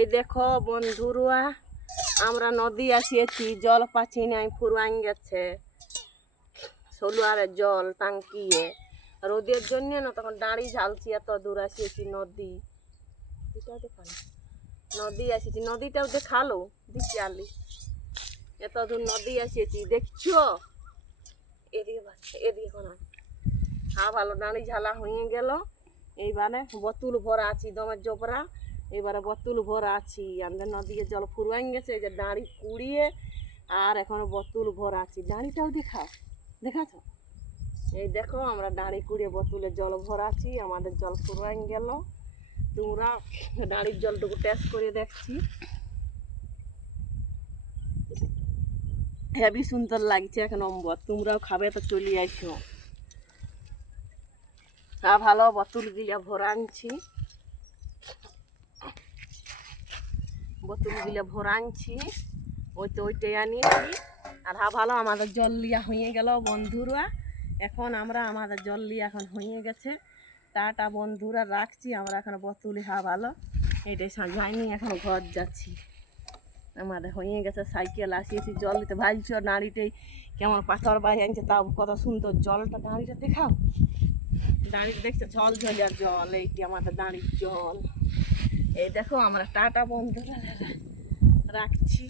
এই দেখো বন্ধুরা, আমরা নদী আসিয়েছি, জল পাচ্ছি নাই, ফুরওয়ান গেছে সলুয়ারের জল টাঙ্কিয়ে। রোদের জন্য না তখন দাঁড়ি ঝালছি, এত দূর আসিয়েছি নদী। নদী আসিয়েছি, নদীটাও দেখালো দিচ্ছি আলি, এত দূর নদী আসিয়েছি দেখছো। এদিকে না হ্যাঁ ভালো দাঁড়ি ঝালা হয়ে গেল। এইবারে বোতল ভরা আছি দমের জোপরা, এবারে বোতল ভরা আছি। আমাদের নদীকে জল ফুরওয়ান গেছে, এই যে দাঁড়ি কুড়িয়ে আর এখনো বোতল ভরা আছি। দাঁড়িটাও দেখাছো? এই দেখো আমরা দাঁড়ি কুড়িয়ে বোতলে জল ভরা আছি, আমাদের জল ফুরওয়ান গেল। তোমরা দাঁড়ির জলটুকু টেস্ট করে দেখছি, হেবি সুন্দর লাগছে এক নম্বর। তোমরাও খাবে তো চলে আইসো। তা ভালো বোতল গিলা ভরা আনছি, বোতল গিলা ভরা আনছি, ওইটাই আনিয়েছি। আর ভালো আমাদের জল লিয়া হয়ে গেল বন্ধুরা। এখন আমরা আমাদের জল লিয়া এখন হয়ে গেছে। টাটা বন্ধুরা, রাখছি। আমরা এখন বোতলে ভালো এইটাই যাইনি, এখন ঘর যাচ্ছি। আমাদের হয়ে গেছে, সাইকেল আসিয়েছি জল দিতে। ভাইছো নাড়িতেই কেমন পাথর বাড়ি আনছে, তাও কত সুন্দর জলটা। দাঁড়িটা দেখাও, দাঁড়িটা দেখছে জল ঝলিয়ার জল, এইটি আমাদের দাঁড়ির জল। এই দেখো আমরা টাটা বন্ধুরা রাখছি।